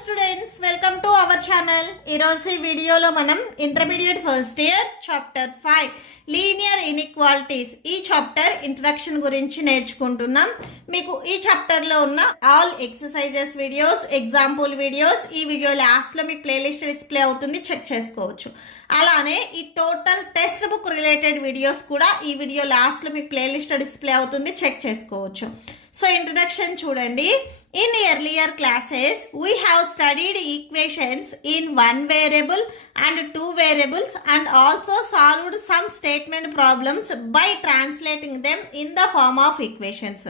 Students, welcome to our channel. ఈరోజు ఈ వీడియోలో మనం intermediate first year chapter 5 linear inequalities ఈ చాప్టర్ ఇంట్రడక్షన్ గురించి నేర్చుకుంటున్నాం. మీకు ఈ చాప్టర్లో ఉన్న all exercises videos, example videos ఈ వీడియో లాస్ట్లో మీకు ప్లేలిస్ట్ డిస్ప్లే అవుతుంది, చెక్ చేసుకోవచ్చు. అలానే ఈ total text book related videos కూడా ఈ వీడియో లాస్ట్లో మీకు ప్లేలిస్ట్ డిస్ప్లే అవుతుంది, చెక్ చేసుకోవచ్చు. సో ఇంట్రడక్షన్ చూడండి. In earlier classes, we have studied equations in one variable and two variables and also solved some statement problems by translating them in the form of equations.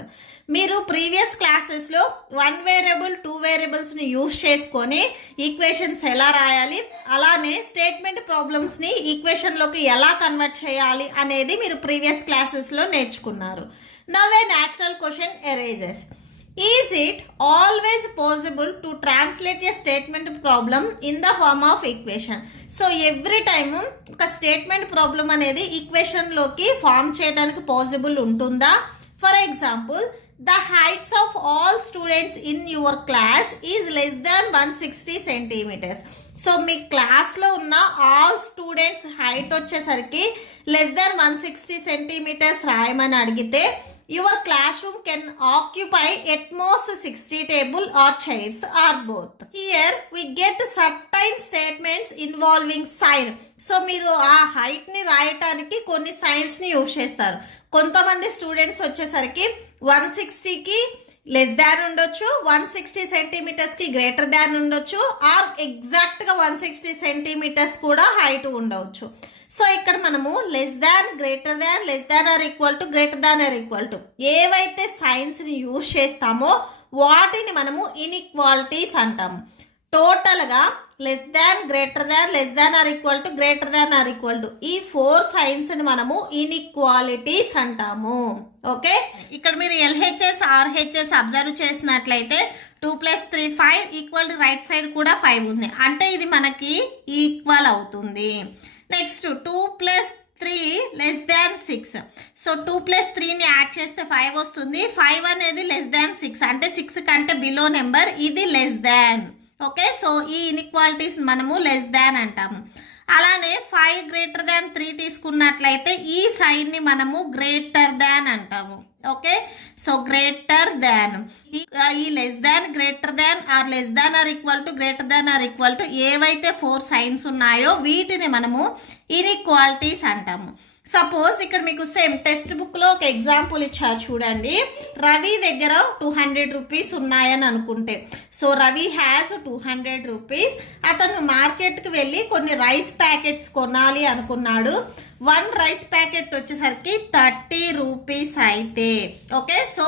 మీరు previous క్లాసెస్లో one variable two వేరియబుల్స్ని use చేసుకొని equations ఎలా రాయాలి, అలానే statement ప్రాబ్లమ్స్ని ఈక్వేషన్లోకి ఎలా convert చేయాలి అనేది మీరు ప్రీవియస్ క్లాసెస్లో నేర్చుకున్నారు. Now a natural question arises. Is it always possible to translate a statement problem in the form of equation? So every time ఒక స్టేట్మెంట్ ప్రాబ్లం అనేది ఈక్వేషన్లోకి ఫామ్ చేయడానికి పాసిబుల్ ఉంటుందా? For example, the heights of all students in your class is less than 160 centimetres. So మీ క్లాస్లో ఉన్న all students height వచ్చేసరికి less than 160 centimetres రాయమని అడిగితే your classroom can occupy at most 60 tables or chairs or both. Here we get certain statements involving sign. So మీరు ఆ హైట్ని రాయటానికి కొన్ని సైన్స్ని యూజ్ చేస్తారు. కొంతమంది స్టూడెంట్స్ వచ్చేసరికి 160కి లెస్ దాన్ ఉండొచ్చు, 160 సెంటీమీటర్స్కి గ్రేటర్ దాన్ ఉండొచ్చు, ఆర్ ఎగ్జాక్ట్గా 160 సెంటీమీటర్స్ కూడా హైట్ ఉండవచ్చు. సో ఇక్కడ మనము less than, greater than, less than or equal to, greater than or equal to ఏవైతే సైన్స్ని యూజ్ చేస్తామో వాటిని మనము ఇన్ఈక్వాలిటీస్ అంటాము. టోటల్గా less than, greater than, less than or equal to, greater than or equal to ఈ 4 సైన్స్ని మనము ఇన్ఈక్వాలిటీస్ అంటాము. Okay, ఇక్కడ మీరు LHS RHS అబ్జర్వ్ చేసినట్లయితే 2 + 3 5 ఈక్వల్ టు రైట్ సైడ్ కూడా 5 ఉంది, అంటే ఇది మనకి ఈక్వల్ అవుతుంది. Next 2 + 3 less than 6. సో 2 + 3ని యాడ్ చేస్తే 5 వస్తుంది. 5 అనేది లెస్ దాన్ 6, అంటే 6 కంటే బిలో నెంబర్, ఇది లెస్ దాన్. ఓకే, సో ఈ ఇన్ఈక్వాలిటీస్ మనము లెస్ దాన్ అంటాము. అలానే 5 గ్రేటర్ దాన్ 3 తీసుకున్నట్లయితే ఈ సైన్ని మనము గ్రేటర్ దాన్ అంటాము. ఓకే, సో గ్రేటర్ దాన్, ఈ less than, greater than are less than or equal to, greater than or equal to ఏవైతే 4 సైన్స్ ఉన్నాయో వీటిని మనము ఇన్ఈక్వాలిటీస్ అంటాము. సపోజ్ ఇక్కడ మీకు సేమ్ టెక్స్ట్ బుక్లో ఒక ఎగ్జాంపుల్ ఇచ్చారు చూడండి. రవి దగ్గర 200 రూపీస్ ఉన్నాయని అనుకుంటే, సో రవి హ్యాస్ 200 రూపీస్. అతను మార్కెట్కి వెళ్ళి కొన్ని రైస్ ప్యాకెట్స్ కొనాలి అనుకున్నాడు. 1 రైస్ ప్యాకెట్ వచ్చేసరికి 30 రూపీస్ అయితే, ఓకే, సో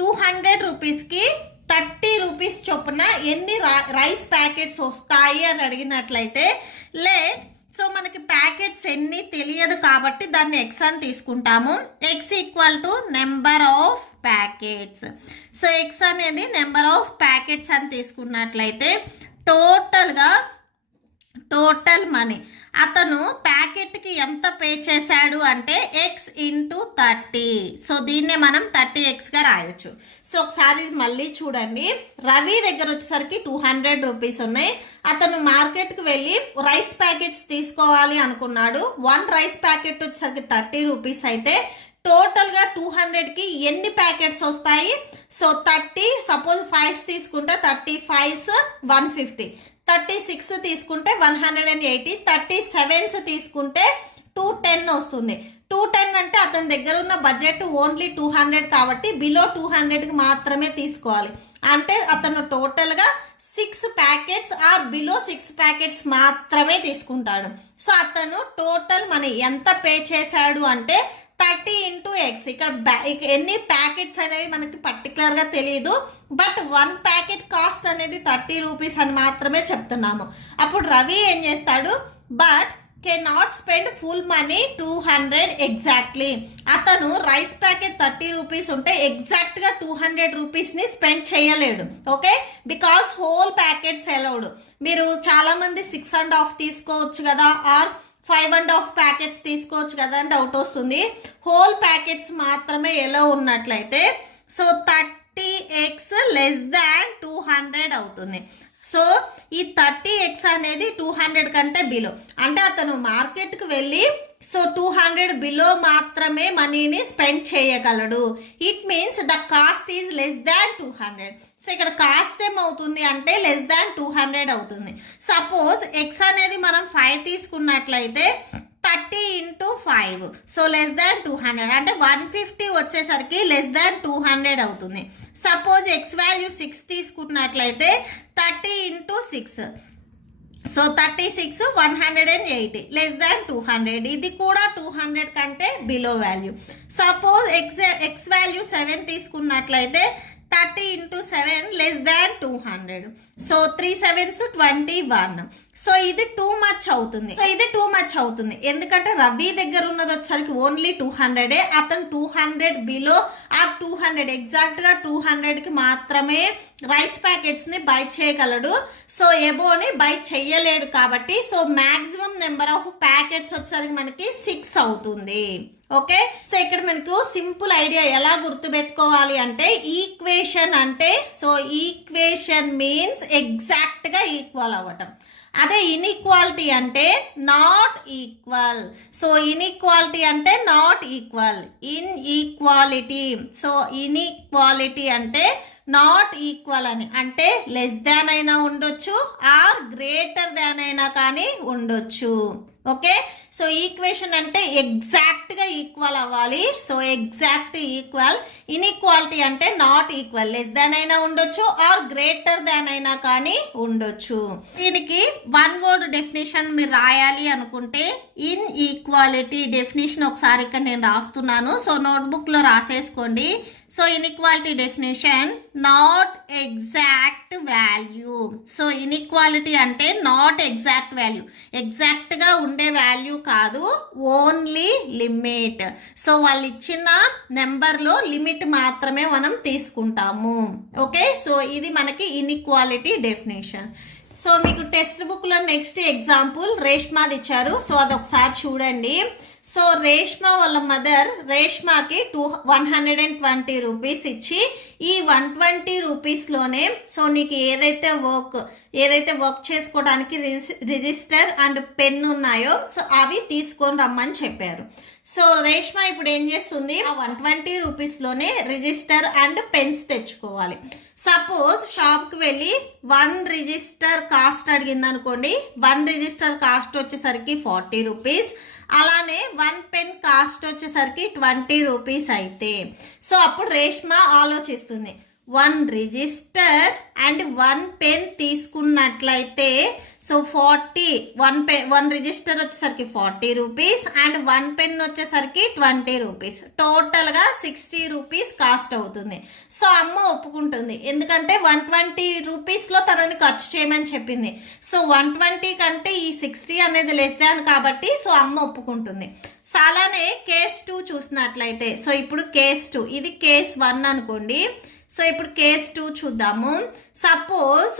200 రూపీస్కి 30 రూపీస్ చొప్పున ఎన్ని రైస్ ప్యాకెట్స్ వస్తాయి అని అడిగినట్లయితే సో మనకి ప్యాకెట్స్ ఎన్ని తెలియదు కాబట్టి దాన్ని ఎక్స్ అని తీసుకుంటాము. X equal to number of packets. So X అనేది నెంబర్ ఆఫ్ ప్యాకెట్స్ అని తీసుకున్నట్లయితే టోటల్ మనీ అతను ప్యాకెట్కి ఎంత పే చేశాడు అంటే x × 30. సో దీన్నే మనం 30xగా రాయొచ్చు. సో ఒకసారి మళ్ళీ చూడండి. రవి దగ్గర వచ్చేసరికి 200 రూపీస్ ఉన్నాయి. అతను మార్కెట్కి వెళ్ళి రైస్ ప్యాకెట్స్ తీసుకోవాలి అనుకున్నాడు. 1 రైస్ ప్యాకెట్ వచ్చేసరికి 30 రూపీస్ అయితే టోటల్గా 200కి ఎన్ని ప్యాకెట్స్ వస్తాయి? సో 30, సపోజ్ 5 తీసుకుంటే 30 5s 150, 36 తీసుకుంటే 180, 37s తీసుకుంటే 210 వస్తుంది. 210 అంటే అతని దగ్గర ఉన్న బడ్జెట్ ఓన్లీ 200 కాబట్టి బిలో 200కి మాత్రమే తీసుకోవాలి. అంటే అతను టోటల్గా 6 ప్యాకెట్స్ ఆర్ బిలో 6 ప్యాకెట్స్ మాత్రమే తీసుకుంటాడు. సో అతను టోటల్ మనీ ఎంత పే చేశాడు అంటే 30 × x. ఇక్కడ ఎన్ని ప్యాకెట్స్ అనేవి మనకి పర్టికులర్గా తెలియదు, బట్ 1 ప్యాకెట్ కాస్ట్ అనేది 30 రూపీస్ అని మాత్రమే చెప్తున్నాము. అప్పుడు రవి ఏం చేస్తాడు, but can not spend full money 200 exactly. అతను రైస్ ప్యాకెట్ 30 రూపీస్ ఉంటే ఎగ్జాక్ట్గా 200 రూపీస్ని స్పెండ్ చేయలేడు. Okay, because whole packets allowed. మీరు చాలామంది 6.5 తీసుకోవచ్చు కదా, ఆర్ 5.5 ప్యాకెట్స్ తీసుకోవచ్చు కదా అని డౌట్ వస్తుంది. హోల్ ప్యాకెట్స్ మాత్రమే ఎలా ఉన్నట్లయితే సో 30 30x లెస్ దాన్ 200 అవుతుంది. సో ఈ 30x అనేది 200 కంటే బిలో, అంటే అతను మార్కెట్కి వెళ్ళి సో 200 బిలో మాత్రమే మనీని స్పెండ్ చేయగలడు. It means the cost is less than 200. So ఇక్కడ కాస్ట్ ఏమవుతుంది అంటే లెస్ దాన్ 200 అవుతుంది. సపోజ్ ఎక్స్ అనేది మనం 5 తీసుకున్నట్లయితే 30 ఇంటూ 5 సో లెస్ దాన్ 200 అంటే 150 వచ్చేసరికి లెస్ దాన్ 200 అవుతుంది. సపోజ్ ఎక్స్ వాల్యూ 6 తీసుకున్నట్లయితే 30 ఇంటూ 6 సో 36 180 లెస్ దాన్ 200. ఇది కూడా 200 కంటే below value. Suppose X value 7 తీసుకున్నట్లయితే 30 into 7 less than 200. So 3 7s 21. So ఇది టూ మచ్ అవుతుంది. ఎందుకంటే రవి దగ్గర ఉన్నది వచ్చేసరికి ఓన్లీ 200. అతను 200 బిలో ఆ 200 ఎగ్జాక్ట్గా 200కి మాత్రమే రైస్ ప్యాకెట్స్ని బై చేయగలడు. సో ఎబోని బై చెయ్యలేడు కాబట్టి so maximum number of packets వచ్చేసరికి మనకి 6 అవుతుంది. ఓకే, సో ఇక్కడ మనకు సింపుల్ ఐడియా ఎలా గుర్తుపెట్టుకోవాలి అంటే ఈక్వేషన్ అంటే సో ఈక్వేషన్ మీన్స్ ఎగ్జాక్ట్గా ఈక్వల్ అవ్వటం. అదే ఇన్ఈక్వాలిటీ అంటే నాట్ ఈక్వల్. సో ఇన్ఈక్వాలిటీ అంటే not equal. Inequality so inequality అంటే నాట్ ఈక్వల్ అని, అంటే లెస్ దాన్ అయినా ఉండొచ్చు ఆర్ గ్రేటర్ దాన్ అయినా కానీ ఉండొచ్చు. ఓకే, సో ఈక్వేషన్ అంటే ఎగ్జాక్ట్గా ఈక్వల్ అవ్వాలి. So exact equal. ఇన్ఈక్వాలిటీ అంటే నాట్ ఈక్వల్, లెస్ దాన్ అయినా ఉండొచ్చు ఆర్ గ్రేటర్ దాన్ అయినా కానీ ఉండొచ్చు. దీనికి వన్ వర్డ్ డెఫినేషన్ మీరు రాయాలి అనుకుంటే ఇన్ఈక్వాలిటీ డెఫినేషన్ ఒకసారి ఇక్కడ నేను రాస్తున్నాను. సో నోట్బుక్లో రాసేసుకోండి. So inequality definition not exact value. So inequality అంటే నాట్ ఎగ్జాక్ట్ వాల్యూ, ఎగ్జాక్ట్గా ఉండే వాల్యూ కాదు, ఓన్లీ లిమిట్. సో వాళ్ళు ఇచ్చిన నెంబర్లో లిమిట్ మాత్రమే మనం తీసుకుంటాము. ఓకే, సో ఇది మనకి ఇన్ఈక్వాలిటీ డెఫినేషన్. సో మీకు టెక్స్ట్ బుక్లో నెక్స్ట్ ఎగ్జాంపుల్ రేష్మాది ఇచ్చారు. సో అదొకసారి చూడండి. సో రేష్మా వాళ్ళ మదర్ రేష్మాకి 120 రూపీస్ ఇచ్చి ఈ 120 రూపీస్లోనే సో నీకు ఏదైతే వర్క్ చేసుకోవడానికి రిజిస్టర్ అండ్ పెన్ ఉన్నాయో సో అవి తీసుకొని రమ్మని చెప్పారు. సో రేష్మా ఇప్పుడు ఏం చేస్తుంది, ఆ 120 రూపీస్లోనే రిజిస్టర్ అండ్ పెన్స్ తెచ్చుకోవాలి. సపోజ్ షాప్కి వెళ్ళి 1 రిజిస్టర్ కాస్ట్ అడిగింది అనుకోండి. 1 రిజిస్టర్ కాస్ట్ వచ్చేసరికి 40 రూపీస్. అలానే 1 పెన్ కాస్ట్ వచ్చేసరికి 20 రూపీస్ అయితే సో అప్పుడు రేష్మా ఆలోచిస్తుంది, 1 రిజిస్టర్ అండ్ 1 పెన్ తీసుకున్నట్లయితే సో 1 రిజిస్టర్ వచ్చేసరికి 40 రూపీస్ అండ్ 1 పెన్ వచ్చేసరికి 20 రూపీస్, టోటల్గా 60 రూపీస్ కాస్ట్ అవుతుంది. సో అమ్మ ఒప్పుకుంటుంది, ఎందుకంటే 120 రూపీస్లో తనని ఖర్చు చేయమని చెప్పింది. సో 120 కంటే ఈ 60 అనేది లెస్ దాన్ కాబట్టి సో అమ్మ ఒప్పుకుంటుంది. సో అలానే కేస్ 2 చూసినట్లయితే సో ఇప్పుడు కేస్ 2, ఇది కేస్ 1 అనుకోండి. సో ఇప్పుడు కేస్ 2 చూద్దాము. సపోజ్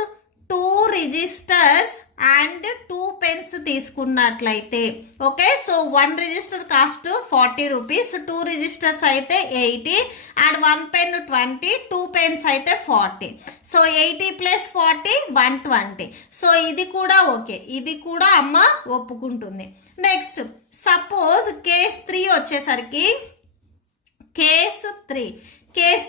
2 రిజిస్టర్స్ అండ్ 2 పెన్స్ తీసుకున్నట్లయితే okay. So 1 register cost 40 rupees, 2 registers అయితే 80 అండ్ 1 పెన్ 20, 2 పెన్స్ అయితే 40. So 80 plus 40 120. సో ఇది కూడా ఓకే, ఇది కూడా అమ్మ ఒప్పుకుంటుంది. నెక్స్ట్ సపోజ్ కేస్ 3 వచ్చేసరికి కేస్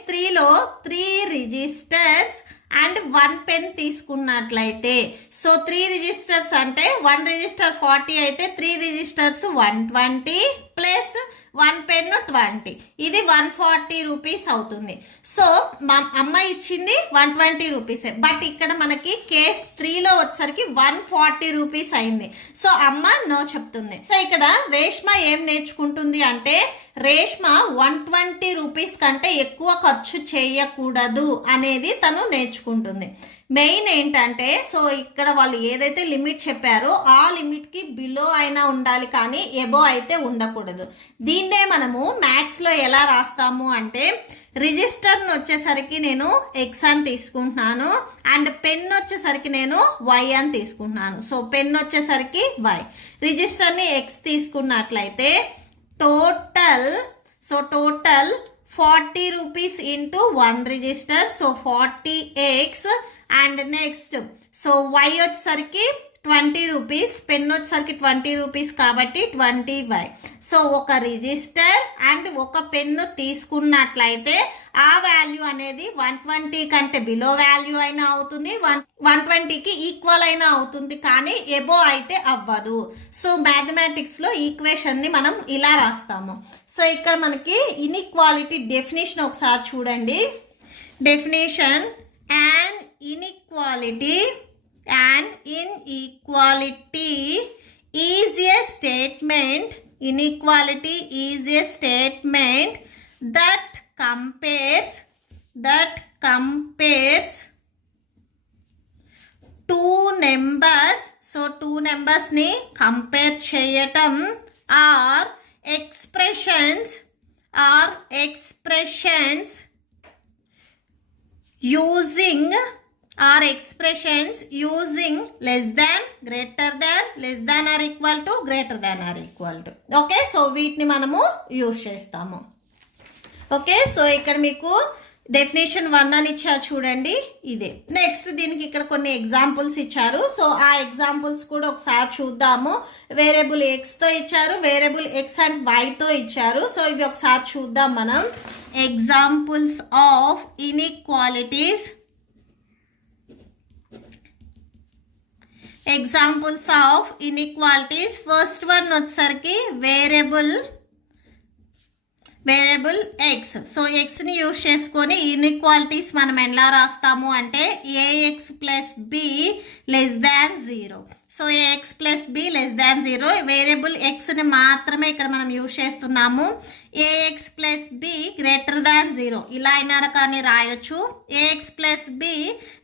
3లో 3 రిజిస్టర్స్ అండ్ 1 పెన్ తీసుకున్నట్లయితే సో 3 రిజిస్టర్స్ అంటే 1 రిజిస్టర్ 40 అయితే 3 రిజిస్టర్స్ 120 ప్లస్ 1 పెన్ 20, ఇది 140 రూపీస్ అవుతుంది. సో మా అమ్మ ఇచ్చింది 120 రూపీసే, బట్ ఇక్కడ మనకి కేస్ 3లో వచ్చేసరికి 140 రూపీస్ అయింది. సో అమ్మ నో చెప్తుంది. సో ఇక్కడ రేష్మా ఏం నేర్చుకుంటుంది అంటే రేష్మా 120 రూపీస్ కంటే ఎక్కువ ఖర్చు చేయకూడదు అనేది తను నేర్చుకుంటుంది. మెయిన్ ఏంటంటే సో ఇక్కడ వాళ్ళు ఏదైతే లిమిట్ చెప్పారో ఆ లిమిట్కి బిలో అయినా ఉండాలి కానీ ఎబో అయితే ఉండకూడదు. దీన్నే మనము మ్యాథ్స్లో ఎలా రాస్తాము అంటే రిజిస్టర్ని వచ్చేసరికి నేను ఎక్స్ అని తీసుకుంటున్నాను అండ్ పెన్ వచ్చేసరికి నేను వై అని తీసుకుంటున్నాను. సో పెన్ వచ్చేసరికి వై, రిజిస్టర్ని ఎక్స్ తీసుకున్నట్లయితే total 40 rupees into 1 register. So 40x and next so y వచ్చేసరికి 20 రూపీస్, పెన్ వచ్చేసరికి 20 రూపీస్ కాబట్టి 20y. సో ఒక రిజిస్టర్ అండ్ ఒక పెన్ను తీసుకున్నట్లయితే ఆ వాల్యూ అనేది 120 కంటే బిలో వాల్యూ అయినా అవుతుంది, 120కి ఈక్వల్ అయినా అవుతుంది, కానీ ఎబో అయితే అవ్వదు. సో మ్యాథమెటిక్స్లో ఈక్వేషన్ని మనం ఇలా రాస్తాము. సో ఇక్కడ మనకి ఇన్ఈక్వాలిటీ డెఫినేషన్ ఒకసారి చూడండి. Definition: an inequality is a statement that compares two numbers. So two numbers ni compare cheyatam or expressions using less than, greater than, less than or equal to, greater than or equal to. Okay, so వీటిని మనము use చేస్తాము. Okay, so ఇక్కడ మీకు definition 1 అని ఇచ్చారు చూడండి, ఇదే. Next దీనికి ఇక్కడ కొన్ని ఎగ్జాంపుల్స్ ఇచ్చారు. సో ఆ ఎగ్జాంపుల్స్ కూడా ఒకసారి చూద్దాము. వేరియబుల్ ఎక్స్తో ఇచ్చారు, వేరియబుల్ ఎక్స్ అండ్ వైతో ఇచ్చారు. సో ఇవి ఒకసారి చూద్దాం మనం. Examples of inequalities. Examples of inequalities. First one వచ్చేసరికి వేరియబుల్ ఎక్స్. సో ఎక్స్ని యూజ్ చేసుకొని ఇన్ఈక్వాలిటీస్ మనం ఎలా రాస్తాము అంటే a x plus b less than 0. So a x plus b less than 0, variable ఎక్స్ని మాత్రమే ఇక్కడ మనం యూజ్ చేస్తున్నాము. A x plus b greater than 0 ఇలా అయినా కానీ రాయొచ్చు. A x plus b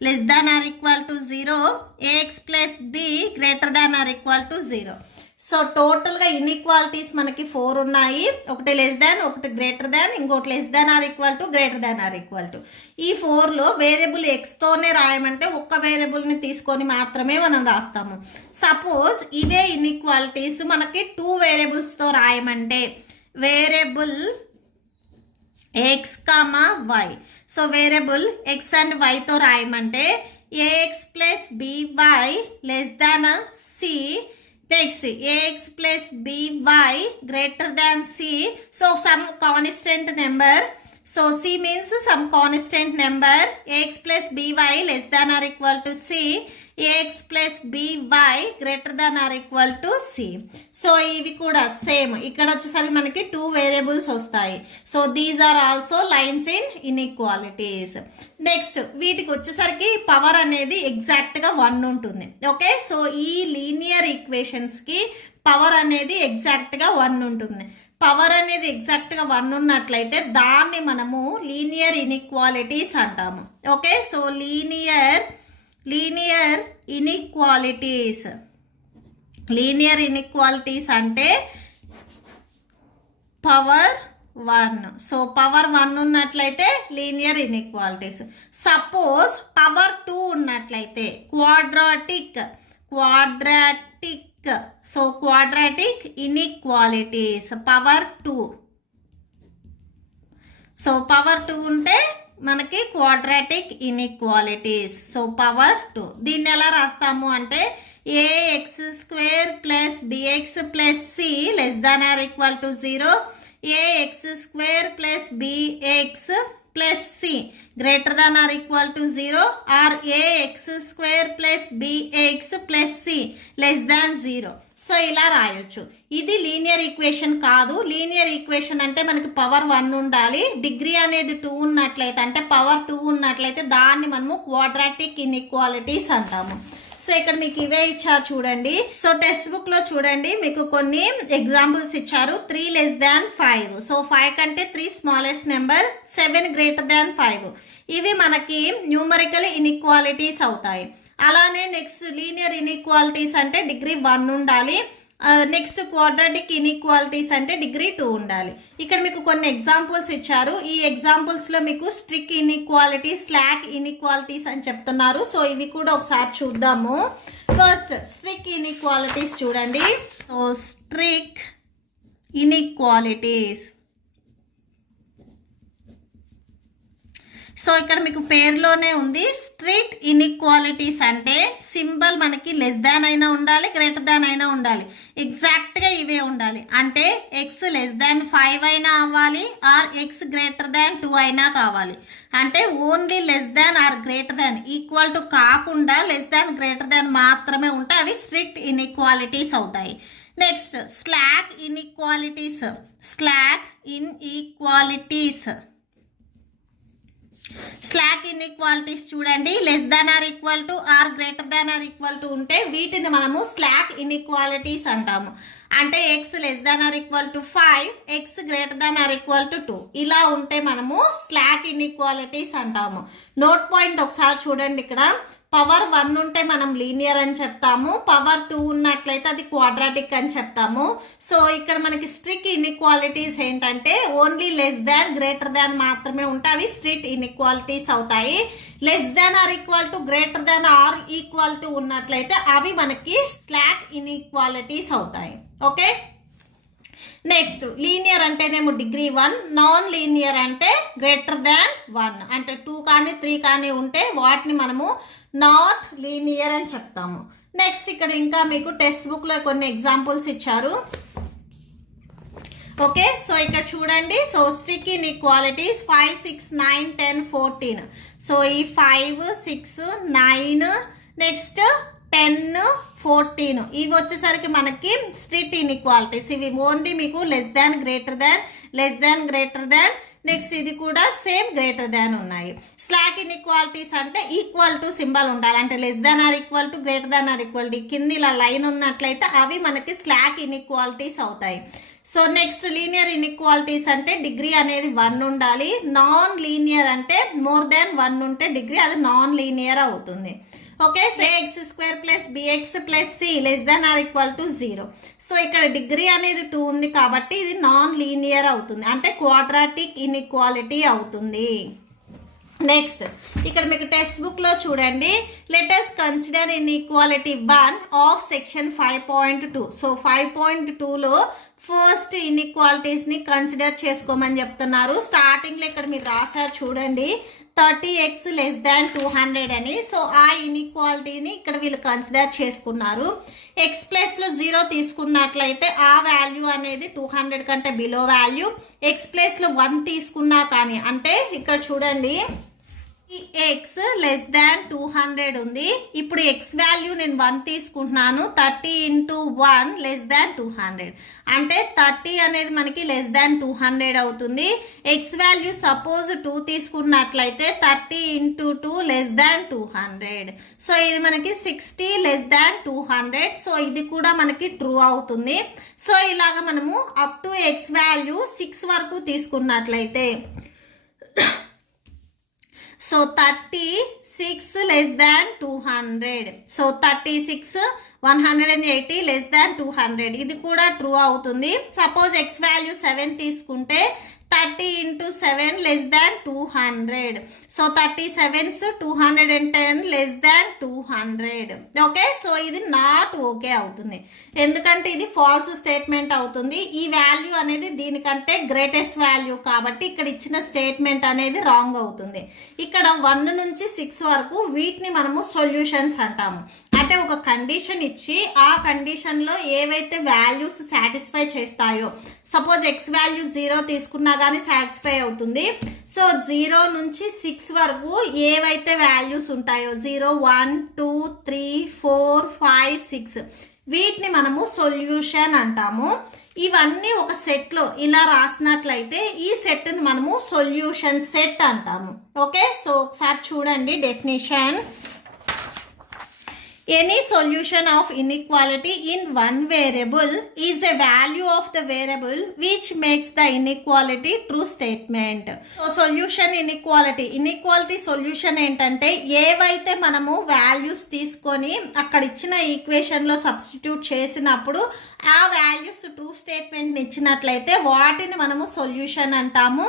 less than or equal to 0, a x plus b greater than or equal to 0. So టోటల్గా ఇన్ఈక్వాలిటీస్ మనకి 4 ఉన్నాయి. ఒకటి లెస్ దాన్, ఒకటి గ్రేటర్ దాన్, ఇంకోటి less than or equal to, greater than or equal to. ఈ 4లో variable ఎక్స్తోనే రాయమంటే ఒక్క వేరియబుల్ని తీసుకొని మాత్రమే మనం రాస్తాము. సపోజ్ ఇవే ఇన్ఈక్వాలిటీస్ మనకి 2 వేరియబుల్స్తో రాయమంటే variable x comma y. So variable x and వైతో రాయమంటే a x plus b y less than c. Next a x plus b y greater than c. So some constant number. So c means some constant number. A x plus b y less than or equal to c, a x plus b y greater than or equal to c. So ఇవి కూడా same. ఇక్కడ వచ్చేసరికి మనకి 2 variables వస్తాయి. So these are also lines in inequalities. Next వీటికి వచ్చేసరికి power అనేది ఎగ్జాక్ట్గా 1 ఉంటుంది. ఓకే, సో ఈ లీనియర్ ఈక్వేషన్స్కి పవర్ అనేది ఎగ్జాక్ట్గా 1 ఉంటుంది. పవర్ అనేది ఎగ్జాక్ట్గా 1 ఉన్నట్లయితే దాన్ని మనము లీనియర్ ఇన్ఈక్వాలిటీస్ అంటాము. ఓకే, సో లీనియర్ ఇన్ఈక్వాలిటీస్ అంటే పవర్ 1. సో పవర్ 1 ఉన్నట్లయితే లీనియర్ ఇన్ఈక్వాలిటీస్. సపోజ్ పవర్ 2 ఉన్నట్లయితే quadratic. So quadratic inequalities power 2. So power 2 ఉంటే మనకి క్వాడ్రాటిక్ ఇన్ఈక్వాలిటీస్. సో పవర్ 2 దీన్ని ఎలా రాస్తాము అంటే a x square plus b x plus c less than or equal to 0, a x square plus b x plus c greater than or equal to 0 or a x square plus b x plus c less than 0. So ఇలా రాయొచ్చు. ఇది linear equation కాదు. Linear equation అంటే మనకి power 1 ఉండాలి. Degree అనేది 2 ఉన్నట్లయితే అంటే పవర్ 2 ఉన్నట్లయితే దాన్ని మనము క్వాడ్రాటిక్ ఇన్ఈక్వాలిటీస్ అంటాము. సో ఇక్కడ మీకు ఇవే ఇచ్చారు చూడండి. సో టెక్స్ట్ బుక్ లో చూడండి మీకు కొన్ని ఎగ్జాంపుల్స్ ఇచ్చారు. 3 less than 5. సో 5 కంటే 3 స్మాలెస్ట్ నెంబర్, 7 గ్రేటర్ దాన్ 5. ఇవి మనకి న్యూమరికల్ ఇన్ఈక్వాలిటీస్ అవుతాయి. అలానే నెక్స్ట్ లీనియర్ ఇన్ఈక్వాలిటీస్ అంటే డిగ్రీ 1 ఉండాలి. నెక్స్ట్ క్వాడ్రాటిక్ ఇన్ఈక్వాలిటీస్ అంటే డిగ్రీ 2 ఉండాలి. ఇక్కడ మీకు కొన్ని ఎగ్జాంపుల్స్ ఇచ్చారు. ఈ ఎగ్జాంపుల్స్లో మీకు స్ట్రిక్ ఇన్ఈక్వాలిటీస్, స్లాక్ ఇన్ఈక్వాలిటీస్ అని చెప్తున్నారు. సో ఇవి కూడా ఒకసారి చూద్దాము. ఫస్ట్ స్ట్రిక్ ఇన్ఈక్వాలిటీస్ చూడండి. సో స్ట్రిక్ ఇన్ఈక్వాలిటీస్ సో ఇక్కడ మీకు పేరులోనే ఉంది స్ట్రిక్ట్ ఇన్ఈక్వాలిటీస్ అంటే సింబల్ మనకి లెస్ దాన్ అయినా ఉండాలి, గ్రేటర్ దాన్ అయినా ఉండాలి, ఎగ్జాక్ట్గా ఇవే ఉండాలి. అంటే ఎక్స్ లెస్ దాన్ 5 అయినా అవ్వాలి ఆర్ ఎక్స్ గ్రేటర్ దాన్ 2 అయినా కావాలి. అంటే only less than or greater than equal to కాకుండా లెస్ దాన్ గ్రేటర్ దాన్ మాత్రమే ఉంటే అవి స్ట్రిక్ట్ ఇన్ఈక్వాలిటీస్ అవుతాయి. Next slack inequalities. Slack inequalities చూడండి, less than or equal to or greater than or equal to ఉంటే వీటిని మనము స్లాక్ ఇన్ఈక్వాలిటీస్ అంటాము. అంటే x less than or equal to 5, x greater than or equal to 2 ఇలా ఉంటే మనము స్లాక్ ఇన్ఈక్వాలిటీస్ అంటాము. నోట్ పాయింట్ ఒకసారి చూడండి, ఇక్కడ పవర్ 1 ఉంటే మనం లీనియర్ అని చెప్తాము, పవర్ 2 ఉన్నట్లయితే అది క్వాడ్రాటిక్ అని చెప్తాము. సో ఇక్కడ మనకి స్ట్రిక్ట్ ఇన్ఈక్వాలిటీస్ ఏంటంటే only less than greater than మాత్రమే ఉంటే అవి స్ట్రిక్ట్ ఇన్ఈక్వాలిటీస్ అవుతాయి. Less than or equal to greater than or equal to ఉన్నట్లయితే అవి మనకి స్లాక్ ఇన్ఈక్వాలిటీస్ అవుతాయి. ఓకే, నెక్స్ట్ లీనియర్ అంటేనేమో డిగ్రీ 1, నాన్ లీనియర్ అంటే గ్రేటర్ దాన్ 1 అంటే 2 కానీ 3 కానీ ఉంటే వాటిని మనము నాట్ లీనియర్ అని చెప్తాము. నెక్స్ట్ ఇక్కడ ఇంకా మీకు టెక్స్ట్ బుక్లో కొన్ని ఎగ్జాంపుల్స్ ఇచ్చారు. ఓకే, సో ఇక్కడ చూడండి, సో స్ట్రిక్ట్ ఇన్ఈక్వాలిటీస్ 5, 6, 9, 10, 14. సో ఈ 5, 6, 9 నెక్స్ట్ 10, 14 ఇవి వచ్చేసరికి మనకి స్ట్రిక్ట్ ఇన్ఈక్వాలిటీస్. ఇవి ఓన్లీ మీకు లెస్ దాన్ గ్రేటర్ దాన్, లెస్ దాన్ గ్రేటర్ దాన్, నెక్స్ట్ ఇది కూడా సేమ్ గ్రేటర్ దాన్ ఉన్నాయి. స్లాక్ ఇన్ఈక్వాలిటీస్ అంటే ఈక్వల్ టు సింబల్ ఉండాలి, అంటే less than or equal to greater than or equal to కింద ఇలా లైన్ ఉన్నట్లయితే అవి మనకి స్లాక్ ఇన్ఈక్వాలిటీస్ అవుతాయి. సో నెక్స్ట్ లీనియర్ ఇన్ఈక్వాలిటీస్ అంటే డిగ్రీ అనేది 1 ఉండాలి, నాన్ లీనియర్ అంటే మోర్ దాన్ 1 ఉంటే డిగ్రీ అది నాన్ లీనియర్ అవుతుంది. Okay, so x square plus b x plus c less than or equal to 0. So ఇక్కడ డిగ్రీ అనేది 2 ఉంది కాబట్టి ఇది నాన్ లీనియర్ అవుతుంది, అంటే క్వాడ్రాటిక్ ఇన్ఈక్వాలిటీ అవుతుంది. నెక్స్ట్ ఇక్కడ మీకు టెక్స్ట్ బుక్లో చూడండి, let us consider inequality 1 of section 5.2. So 5.2లో ఫస్ట్ ఇన్ఈక్వాలిటీస్ని కన్సిడర్ చేసుకోమని చెప్తున్నారు. స్టార్టింగ్లో ఇక్కడ మీరు రాశారు చూడండి 30x లెస్ దాన్ 200 అని. సో ఆ ఇన్ఈక్వాలిటీని ఇక్కడ వీళ్ళు కన్సిడర్ చేసుకున్నారు. ఎక్స్ ప్లస్లో 0 తీసుకున్నట్లయితే ఆ వాల్యూ అనేది 200 కంటే బిలో వాల్యూ. ఎక్స్ ప్లస్లో 1 తీసుకున్నా కానీ, అంటే ఇక్కడ చూడండి ఎక్స్ లెస్ దాన్ 200 ఉంది. ఇప్పుడు ఎక్స్ వాల్యూ నేను 1 తీసుకుంటున్నాను, 30 × 1 లెస్ దాన్ 200 అంటే 30 అనేది మనకి లెస్ దాన్ 200 అవుతుంది. ఎక్స్ వాల్యూ సపోజ్ 2 తీసుకున్నట్లయితే 30 × 2 లెస్ దాన్ 200. సో ఇది మనకి 60 లెస్ దాన్ 200. సో ఇది కూడా మనకి ట్రూ అవుతుంది. సో ఇలాగ మనము అప్ టు ఎక్స్ వాల్యూ 6 వరకు తీసుకున్నట్లయితే so 36 less than 200. So 36 180 less than 200 ఇది కూడా ట్రూ అవుతుంది. సపోజ్ ఎక్స్ వాల్యూ 7 తీసుకుంటే 30 × 7 less than 200. So 37s 210 less than 200. Okay, so ఇది నాట్ ఓకే అవుతుంది, ఎందుకంటే ఇది ఫాల్స్ స్టేట్మెంట్ అవుతుంది. ఈ వాల్యూ అనేది దీనికంటే గ్రేటెస్ట్ వాల్యూ కాబట్టి ఇక్కడ ఇచ్చిన స్టేట్మెంట్ అనేది రాంగ్ అవుతుంది. ఇక్కడ 1 నుంచి 6 వరకు వీటిని మనము సొల్యూషన్స్ అంటాము. అంటే ఒక కండిషన్ ఇచ్చి ఆ కండిషన్లో ఏవైతే వాల్యూస్ సాటిస్ఫై చేస్తాయో, సపోజ్ ఎక్స్ వాల్యూ 0 తీసుకున్నా కానీ సాటిస్ఫై అవుతుంది. సో 0 నుంచి 6 వరకు ఏవైతే వాల్యూస్ ఉంటాయో 0, 1, 2, 3, 4, 5, 6 వీటిని మనము సొల్యూషన్ అంటాము. ఇవన్నీ ఒక సెట్లో ఇలా రాసినట్లయితే ఈ సెట్ని మనము సొల్యూషన్ సెట్ అంటాము. ఓకే, సో ఒకసారి చూడండి definition. Any solution of inequality in one variable is a value of the variable which makes the inequality true statement. So solution inequality solution ఏంటంటే ఏవైతే మనము వాల్యూస్ తీసుకొని అక్కడ ఇచ్చిన ఈక్వేషన్లో సబ్స్టిట్యూట్ చేసినప్పుడు ఆ వాల్యూస్ ట్రూ స్టేట్మెంట్ ఇచ్చినట్లయితే వాటిని మనము సొల్యూషన్ అంటాము.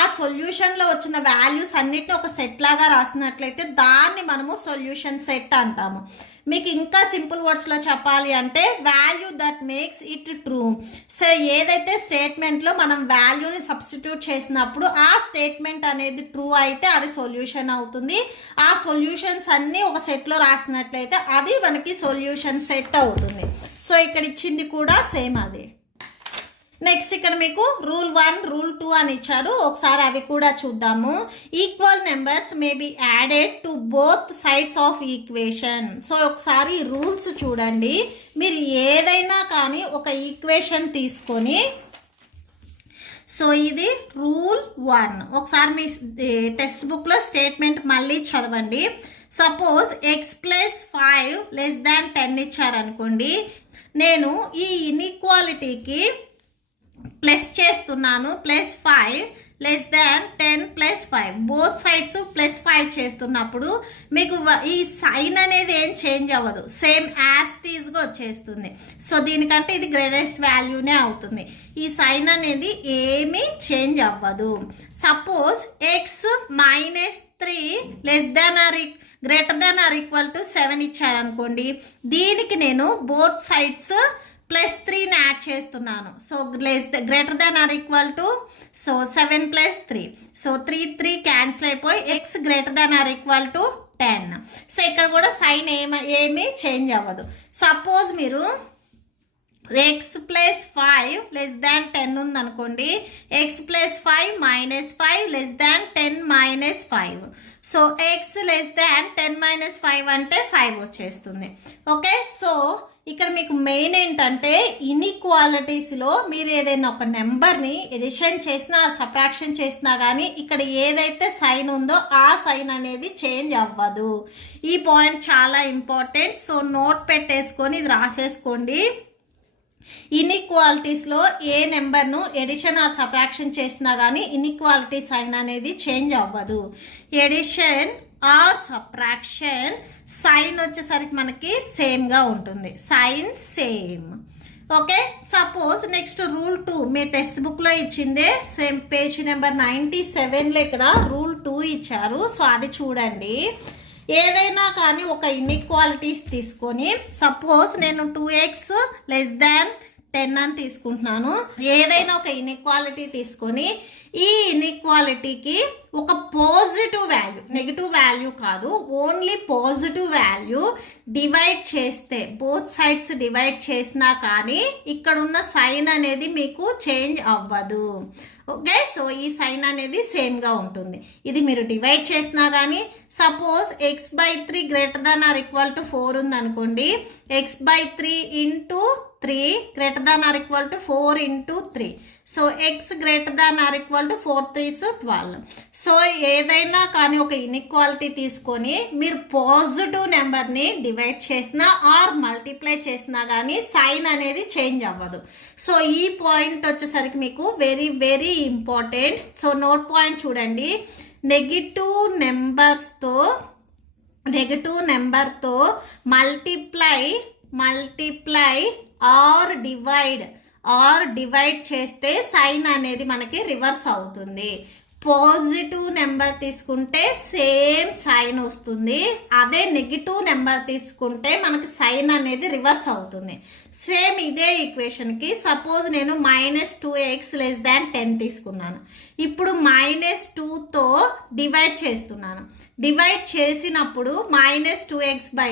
ఆ సొల్యూషన్లో వచ్చిన వాల్యూస్ అన్నిటిని ఒక సెట్ లాగా రాసినట్లయితే దాన్ని మనము సొల్యూషన్ సెట్ అంటాము. మీకు ఇంకా సింపుల్ వర్డ్స్లో చెప్పాలి అంటే value that makes it true. So ఏదైతే స్టేట్మెంట్లో మనం వాల్యూని సబ్స్టిట్యూట్ చేసినప్పుడు ఆ స్టేట్మెంట్ అనేది ట్రూ అయితే అది సొల్యూషన్ అవుతుంది. ఆ సొల్యూషన్స్ అన్నీ ఒక సెట్లో రాసినట్లయితే అది మనకి సొల్యూషన్ సెట్ అవుతుంది. సో ఇక్కడ ఇచ్చింది కూడా సేమ్ అదే. నెక్స్ట్ ఇక్కడ మీకు రూల్ 1 రూల్ 2 అని ఇచ్చారు, ఒకసారి అవి కూడా చూద్దాము. Equal numbers may be added to both sides of equation. So ఒకసారి రూల్స్ చూడండి. మీరు ఏదైనా కానీ ఒక ఈక్వేషన్ తీసుకొని, సో ఇది రూల్ 1. ఒకసారి మీ టెక్స్ట్ బుక్లో స్టేట్మెంట్ మళ్ళీ చదవండి. సపోజ్ x+5 < 10 ఇచ్చారనుకోండి, నేను ఈ ఇన్ఈక్వాలిటీకి ప్లస్ చేస్తున్నాను, +5 <10+5 బోత్ సైడ్స్ +5 చేస్తున్నప్పుడు మీకు ఈ సైన్ అనేది ఏం చేంజ్ అవ్వదు, సేమ్ యాస్టీస్గా వచ్చేస్తుంది. సో దీనికంటే ఇది గ్రేటెస్ట్ వాల్యూనే అవుతుంది. ఈ సైన్ అనేది ఏమీ చేంజ్ అవ్వదు. సపోజ్ x-3 < 7 ఇచ్చారనుకోండి, దీనికి నేను బోత్ సైడ్స్ +3ని యాడ్ చేస్తున్నాను. సో సో 7 + 3, సో 3 క్యాన్సిల్ అయిపోయి x < 10. సో ఇక్కడ కూడా సైన్ ఏమీ చేంజ్ అవ్వదు. సపోజ్ మీరు x+5 < 10 ఉందనుకోండి, x+5 - 5 < 10 - 5. సో x < 10 - 5 అంటే 5 వచ్చేస్తుంది. ఓకే, సో ఇక్కడ మీకు మెయిన్ ఏంటంటే ఇన్ఈక్వాలిటీస్లో మీరు ఏదైనా ఒక నెంబర్ని ఎడిషన్ చేసినా సబ్ట్రాక్షన్ చేసినా కానీ ఇక్కడ ఏదైతే సైన్ ఉందో ఆ సైన్ అనేది చేంజ్ అవ్వదు. ఈ పాయింట్ చాలా ఇంపార్టెంట్. సో నోట్ పెట్టేసుకొని ఇది రాసేసుకోండి. ఇన్ఈక్వాలిటీస్లో ఏ నెంబర్ను ఎడిషన్ ఆర్ సబ్ట్రాక్షన్ చేసినా కానీ ఇన్ఈక్వాలిటీ సైన్ అనేది చేంజ్ అవ్వదు. ఎడిషన్ ఆర్ సబ్ట్రాక్షన్ సైన్ వచ్చేసరికి మనకి సేమ్గా ఉంటుంది, sign same. Okay, suppose next rule 2 మీ టెక్స్ట్ బుక్లో ఇచ్చిందే, సేమ్ పేజ్ నెంబర్ 97లో ఇక్కడ రూల్ 2 ఇచ్చారు. సో అది చూడండి. ఏదైనా కానీ ఒక ఇన్ఈక్వాలిటీస్ తీసుకొని, సపోజ్ నేను 2x < 10 అని తీసుకుంటున్నాను. ఏదైనా ఒక ఇన్ఈక్వాలిటీ తీసుకొని ఈ ఇన్ఈక్వాలిటీకి ఒక పాజిటివ్ వాల్యూ, నెగిటివ్ వాల్యూ కాదు, ఓన్లీ పాజిటివ్ వాల్యూ డివైడ్ చేస్తే, బోత్ సైడ్స్ డివైడ్ చేసినా కానీ ఇక్కడున్న సైన్ అనేది మీకు చేంజ్ అవ్వదు. ఓకే, సో ఈ సైన్ అనేది సేమ్గా ఉంటుంది. ఇది మీరు డివైడ్ చేసినా కానీ, సపోజ్ x/3 < 4 ఉందనుకోండి, x/3 × 3 < 4 × 3. So x < 4 3s 12. So ఏదైనా కానీ ఒక ఇన్ఈక్వాలిటీ తీసుకొని మీరు పాజిటివ్ నెంబర్ని డివైడ్ చేసినా ఆర్ మల్టిప్లై చేసినా కానీ సైన్ అనేది చేంజ్ అవ్వదు. సో ఈ పాయింట్ వచ్చేసరికి మీకు very very important. So note point చూడండి. నెగిటివ్ నెంబర్తో మల్టిప్లై ఆర్ డివైడ్ చేస్తే సైన్ అనేది మనకి రివర్స్ అవుతుంది. పాజిటివ్ నెంబర్ తీసుకుంటే సేమ్ సైన్ వస్తుంది, అదే నెగిటివ్ నెంబర్ తీసుకుంటే మనకి సైన్ అనేది రివర్స్ అవుతుంది. సేమ్ ఇదే ఈక్వేషన్కి సపోజ్ నేను -2x < 10 తీసుకున్నాను. ఇప్పుడు -2తో డివైడ్ చేస్తున్నాను. డివైడ్ చేసినప్పుడు -2x /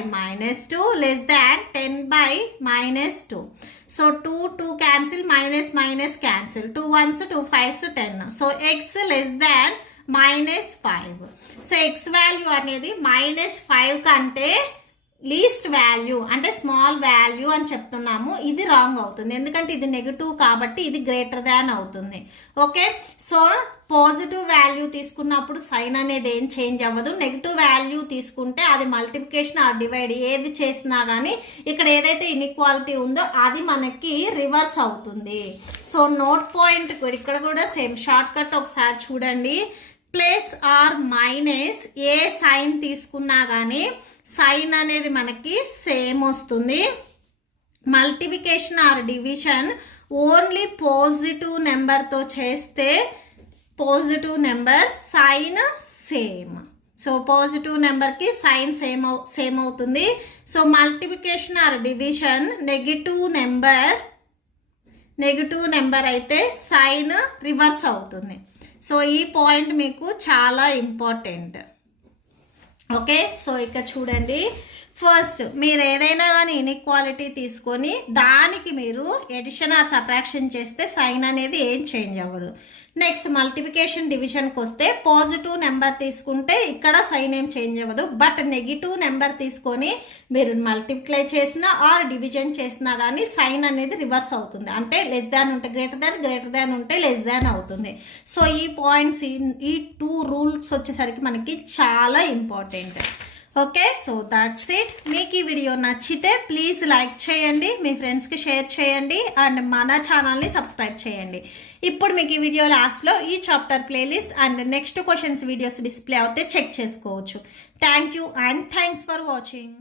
-2 < 10/-2. So 2 cancel, minus cancel, 2 1s 2 5s 10. So x < -5. So x value అనేది -5 కంటే లీస్ట్ వాల్యూ అంటే స్మాల్ వాల్యూ అని చెప్తున్నాము. ఇది రాంగ్ అవుతుంది, ఎందుకంటే ఇది నెగిటివ్ కాబట్టి ఇది గ్రేటర్ దాన్ అవుతుంది. ఓకే, సో పాజిటివ్ వాల్యూ తీసుకున్నప్పుడు సైన్ అనేది ఏం చేంజ్ అవ్వదు. నెగిటివ్ వాల్యూ తీసుకుంటే అది మల్టిప్లికేషన్ ఆర్ డివైడ్ ఏది చేసినా కానీ ఇక్కడ ఏదైతే ఇన్ఈక్వాలిటీ ఉందో అది మనకి రివర్స్ అవుతుంది. సో నోట్ పాయింట్ ఇక్కడ కూడా సేమ్ షార్ట్ కట్ ఒకసారి చూడండి. ప్లస్ ఆర్ మైనస్ ఏ సైన్ తీసుకున్నా కానీ సైన్ అనేది మనకి సేమ్ వస్తుంది. Multiplication or division only positive నెంబర్తో చేస్తే positive number sign same. So positive నెంబర్కి సైన్ సేమ్ అవుతుంది. So multiplication or division negative number అయితే సైన్ రివర్స్ అవుతుంది. సో ఈ పాయింట్ మీకు చాలా ఇంపార్టెంట్. ఓకే, సో ఇక్కడ చూడండి, ఫస్ట్ మీరు ఏదైనా కానీ ఇన్ఈక్వాలిటీ తీసుకొని దానికి మీరు ఎడిషన్ ఆర్ సబ్ట్రాక్షన్ చేస్తే సైన్ అనేది ఏం చేంజ్ అవ్వదు. నెక్స్ట్ మల్టిప్లికేషన్ డివిజన్కి వస్తే పాజిటివ్ నెంబర్ తీసుకుంటే ఇక్కడ సైన్ ఏం చేంజ్ అవ్వదు. బట్ నెగిటివ్ నెంబర్ తీసుకొని మీరు మల్టిప్లై చేసినా ఆర్ డివిజన్ చేసినా కానీ సైన్ అనేది రివర్స్ అవుతుంది. అంటే లెస్ దాన్ ఉంటే గ్రేటర్ దాన్ ఉంటే లెస్ దాన్ అవుతుంది. సో ఈ పాయింట్స్, ఈ 2 రూల్స్ వచ్చేసరికి మనకి చాలా important. Okay, so that's it. మీకు ఈ వీడియో నచ్చితే ప్లీజ్ లైక్ చేయండి, మీ ఫ్రెండ్స్కి షేర్ చేయండి అండ్ మన ఛానల్ని సబ్స్క్రైబ్ చేయండి. ఇప్పుడు మీకు ఈ వీడియో లాస్ట్లో ఈ chapter playlist and next questions videos display అవుతే చెక్ చేసుకోవచ్చు. Thank you and thanks for watching.